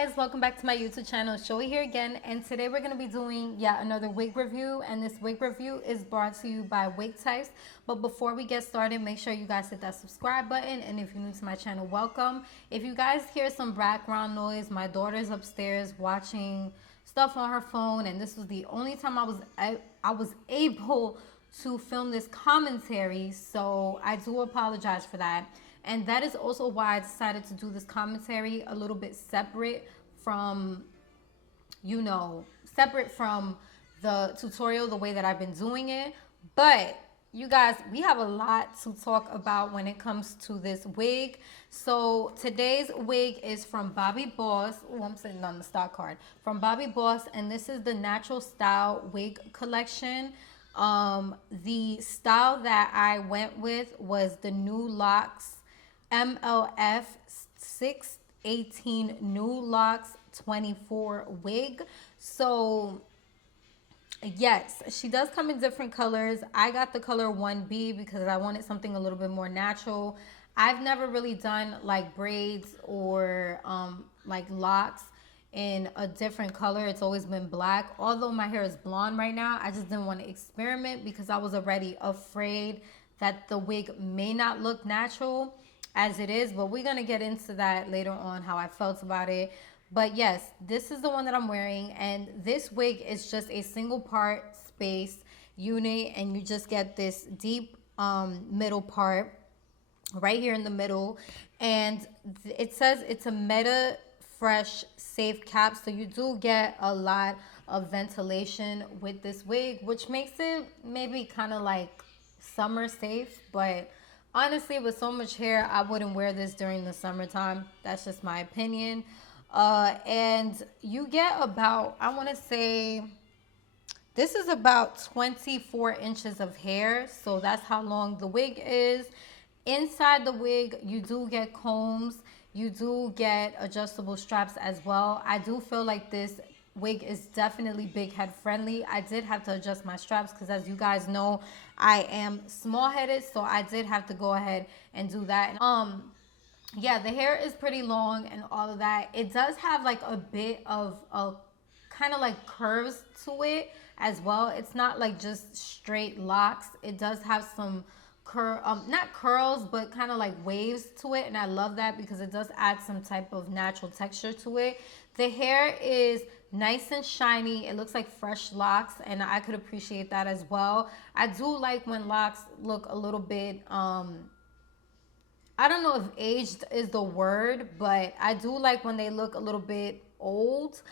guys, welcome back to my YouTube channel. Showy here again, and today we're going to be doing yet another wig review, and this wig review is brought to you by WigTypes. But before we get started, make sure you guys hit that subscribe button, and if you're new to my channel, welcome. If you guys hear some background noise, my daughter's upstairs watching stuff on her phone, and this was the only time I was able to film this commentary, so I do apologize for that. And that is also why I decided to do this commentary a little bit separate from, separate from the tutorial, the way that I've been doing it. But you guys, we have a lot to talk about when it comes to this wig. So today's wig is from Bobbi Boss. Oh, I'm sitting on the stock card. From Bobbi Boss, and this is the Natural Style wig collection. The style that I went with was the new Locs MLF618 new Locs 24 wig. So yes, she does come in different colors. I got the color 1B because I wanted something a little bit more natural. I've never really done like braids or like locks in a different color. It's always been black. Although my hair is blonde right now, I just didn't want to experiment because I was already afraid that the wig may not look natural as it is, but we're gonna get into that later on, how I felt about it. But yes, this is the one that I'm wearing, and this wig is just a single part space unit, and you just get this deep middle part right here in the middle, and it says it's a Meta Fresh safe cap, so you do get a lot of ventilation with this wig, which makes it maybe kind of like summer safe. But honestly, with so much hair, I wouldn't wear this during the summertime. That's just my opinion. And you get about, I want to say, this is about 24 inches of hair. So that's how long the wig is. Inside the wig, you do get combs. You do get adjustable straps as well. I do feel like this wig is definitely big head friendly. I did have to adjust my straps because, as you guys know, I am small headed, so I did have to go ahead and do that. Yeah, the hair is pretty long and all of that. It does have like a bit of a kind of like curves to it as well. It's not like just straight locks. It does have some not curls, but kind of like waves to it, and I love that because it does add some type of natural texture to it. The hair is nice and shiny. It looks like fresh locks, and I could appreciate that as well. I do like when locks look a little bit I don't know if aged is the word, but I do like when they look a little bit old.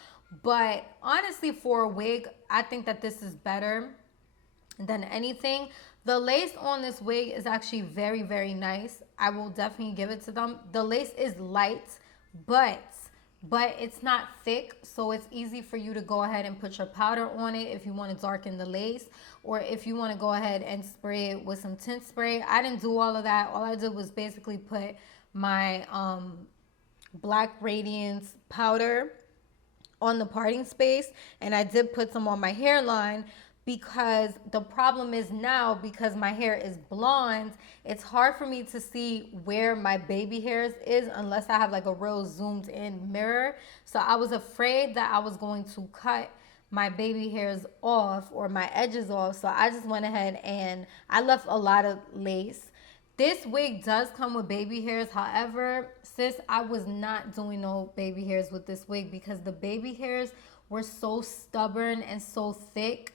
But honestly, for a wig, I think that this is better than anything. The lace on this wig is actually very, very nice. I will definitely give it to them. The lace is light, but it's not thick, so it's easy for you to go ahead and put your powder on it if you want to darken the lace, or if you want to go ahead and spray it with some tint spray. I didn't do all of that. All I did was basically put my Black Radiance powder on the parting space, and I did put some on my hairline, because the problem is now, because my hair is blonde, it's hard for me to see where my baby hairs is unless I have like a real zoomed in mirror. So I was afraid that I was going to cut my baby hairs off or my edges off. So I just went ahead and I left a lot of lace. This wig does come with baby hairs. However, sis, I was not doing no baby hairs with this wig because the baby hairs were so stubborn and so thick.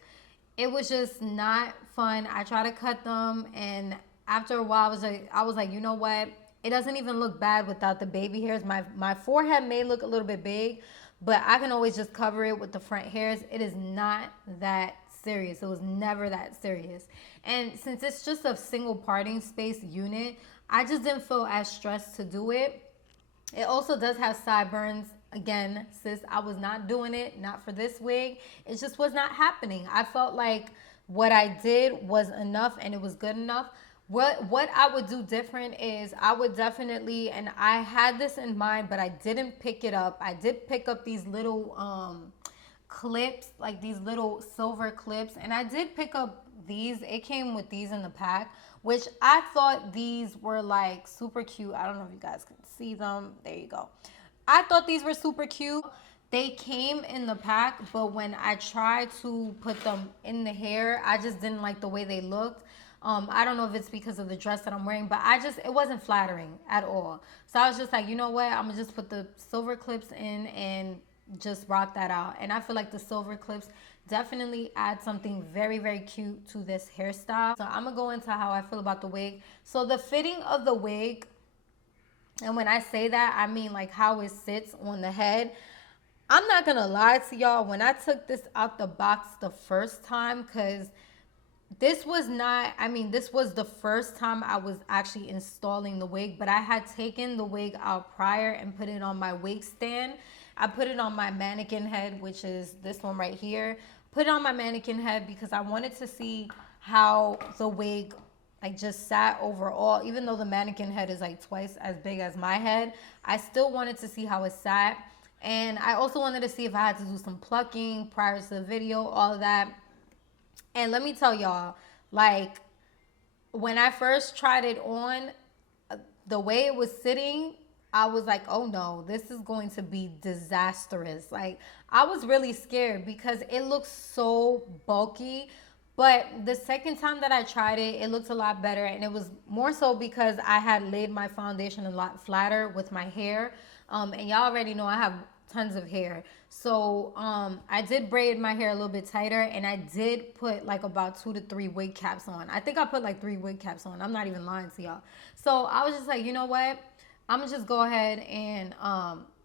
It was just not fun. I tried to cut them, and after a while, I was like, you know what? It doesn't even look bad without the baby hairs. My forehead may look a little bit big, but I can always just cover it with the front hairs. It is not that serious. It was never that serious. And since it's just a single parting space unit, I just didn't feel as stressed to do it. It also does have sideburns. Again, sis, I was not doing it, not for this wig. It just was not happening. I felt like what I did was enough and it was good enough. What I would do different is I would definitely, and I had this in mind, but I didn't pick it up. I did pick up these little clips, like these little silver clips, and I did pick up these. It came with these in the pack, which I thought these were like super cute. I don't know if you guys can see them. There you go. I thought these were super cute. They came in the pack, but when I tried to put them in the hair, I just didn't like the way they looked. I don't know if it's because of the dress that I'm wearing, but it wasn't flattering at all. So I was just like, you know what? I'm gonna just put the silver clips in and just rock that out. And I feel like the silver clips definitely add something very, very cute to this hairstyle. So I'm gonna go into how I feel about the wig. So the fitting of the wig, and when I say that, I mean like how it sits on the head. I'm not gonna lie to y'all, when I took this out the box the first time, because this was not, I mean, this was the first time I was actually installing the wig, but I had taken the wig out prior and put it on my wig stand. I put it on my mannequin head, which is this one right here. Put it on my mannequin head because I wanted to see how the wig like just sat overall. Even though the mannequin head is like twice as big as my head, I still wanted to see how it sat. And I also wanted to see if I had to do some plucking prior to the video, all of that. And let me tell y'all, like, when I first tried it on, the way it was sitting, I was like, oh no, this is going to be disastrous. Like, I was really scared because it looks so bulky. But the second time that I tried it, it looked a lot better. And it was more so because I had laid my foundation a lot flatter with my hair. And y'all already know I have tons of hair. So I did braid my hair a little bit tighter, and I did put like about 2 to 3 wig caps on. I think I put like 3 wig caps on. I'm not even lying to y'all. So I was just like, you know what? I'm gonna just go ahead and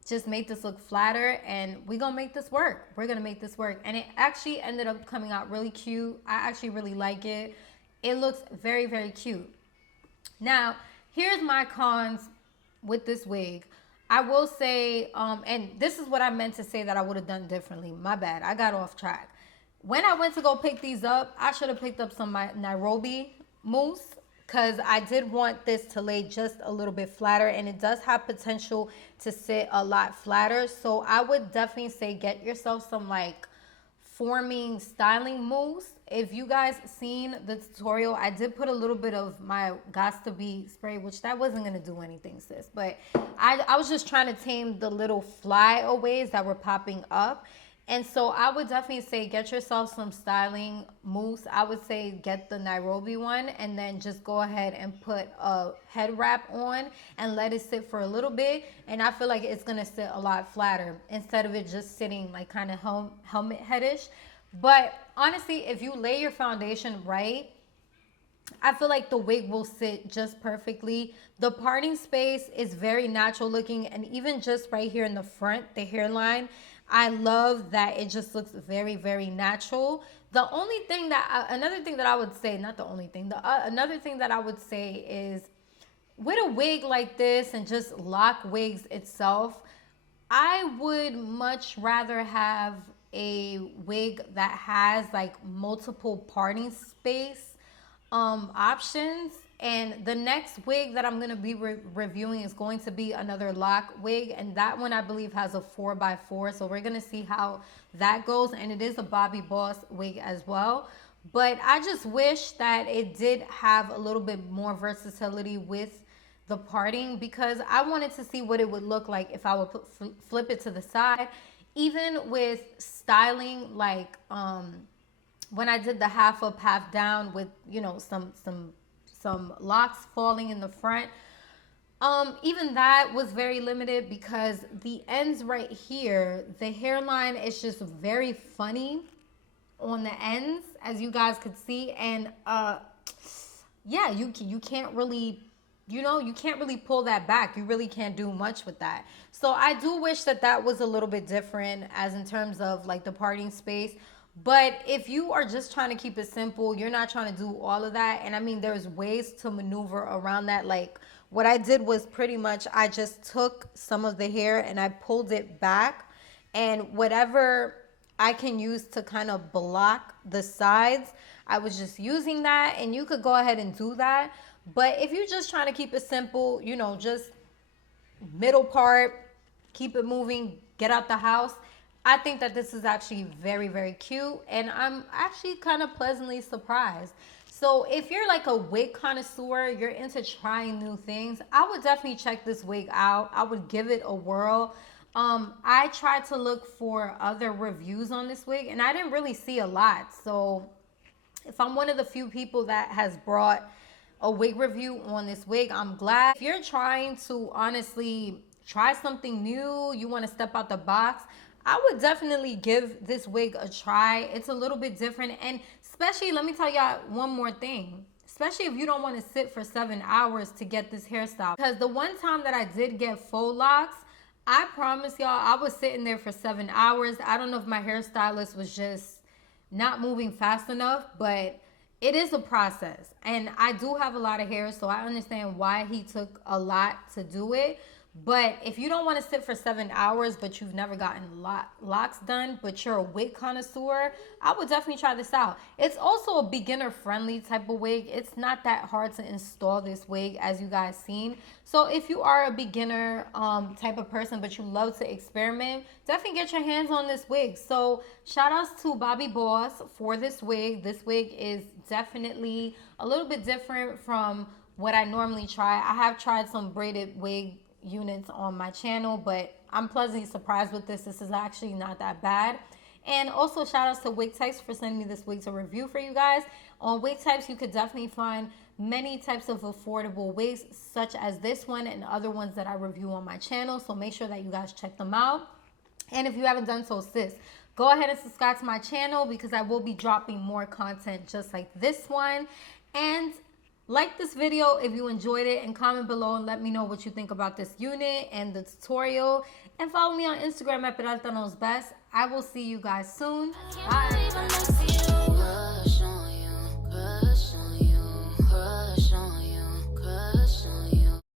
just make this look flatter, and we're gonna make this work. We're gonna make this work. And it actually ended up coming out really cute. I actually really like it. It looks very, very cute. Now, here's my cons with this wig. I will say, and this is what I meant to say that I would have done differently. My bad. I got off track. When I went to go pick these up, I should have picked up some Nairobi mousse, because I did want this to lay just a little bit flatter, and it does have potential to sit a lot flatter. So I would definitely say get yourself some like forming styling mousse. If you guys seen the tutorial, I did put a little bit of my Gots to Be spray, which that wasn't gonna do anything, sis. But I was just trying to tame the little flyaways that were popping up. And so I would definitely say get yourself some styling mousse. I would say get the Nairobi one, and then just go ahead and put a head wrap on and let it sit for a little bit. And I feel like it's gonna sit a lot flatter instead of it just sitting like kind of helmet headish. But honestly, if you lay your foundation right, I feel like the wig will sit just perfectly. The parting space is very natural looking, and even just right here in the front, the hairline, I love that it just looks very, very natural. The only thing that, another thing that I would say, not the only thing, another thing that I would say is with a wig like this and just lock wigs itself, I would much rather have a wig that has like multiple parting space options. And the next wig that I'm going to be reviewing is going to be another lock wig, and that one I believe has a 4x4, so we're going to see how that goes. And it is a Bobbi Boss wig as well, but I just wish that it did have a little bit more versatility with the parting, because I wanted to see what it would look like if I would flip it to the side. Even with styling, like when I did the half up half down with, you know, some locks falling in the front, even that was very limited because the ends right here, the hairline is just very funny on the ends, as you guys could see. And yeah, you can't really, you know, you can't really pull that back. You really can't do much with that. So I do wish that that was a little bit different as in terms of like the parting space. But if you are just trying to keep it simple, you're not trying to do all of that. And I mean, there's ways to maneuver around that. Like what I did was pretty much I just took some of the hair and I pulled it back, and whatever I can use to kind of block the sides, I was just using that. And you could go ahead and do that. But if you're just trying to keep it simple, you know, just middle part, keep it moving, get out the house, I think that this is actually very, very cute, and I'm actually kind of pleasantly surprised. So if you're like a wig connoisseur, you're into trying new things, I would definitely check this wig out. I would give it a whirl. I tried to look for other reviews on this wig and I didn't really see a lot. So if I'm one of the few people that has brought a wig review on this wig, I'm glad. If you're trying to honestly try something new, you want to step out the box, I would definitely give this wig a try. It's a little bit different. And especially, let me tell y'all one more thing. Especially if you don't want to sit for 7 hours to get this hairstyle. Because the one time that I did get faux locks, I promise y'all, I was sitting there for 7 hours. I don't know if my hairstylist was just not moving fast enough, but it is a process. And I do have a lot of hair, so I understand why he took a lot to do it. But if you don't want to sit for 7 hours, but you've never gotten locks done, but you're a wig connoisseur, I would definitely try this out. It's also a beginner-friendly type of wig. It's not that hard to install this wig, as you guys seen. So if you are a beginner type of person, but you love to experiment, definitely get your hands on this wig. So shout outs to Bobbi Boss for this wig. This wig is definitely a little bit different from what I normally try. I have tried some braided wig units on my channel, but I'm pleasantly surprised with this. This is actually not that bad. And also shout outs to WigTypes for sending me this wig to review for you guys. On WigTypes, you could definitely find many types of affordable wigs, such as this one and other ones that I review on my channel. So make sure that you guys check them out. And if you haven't done so, sis, go ahead and subscribe to my channel because I will be dropping more content just like this one. And like this video if you enjoyed it, and comment below and let me know what you think about this unit and the tutorial. And follow me on Instagram at Peralta Knows Best. I will see you guys soon. Bye.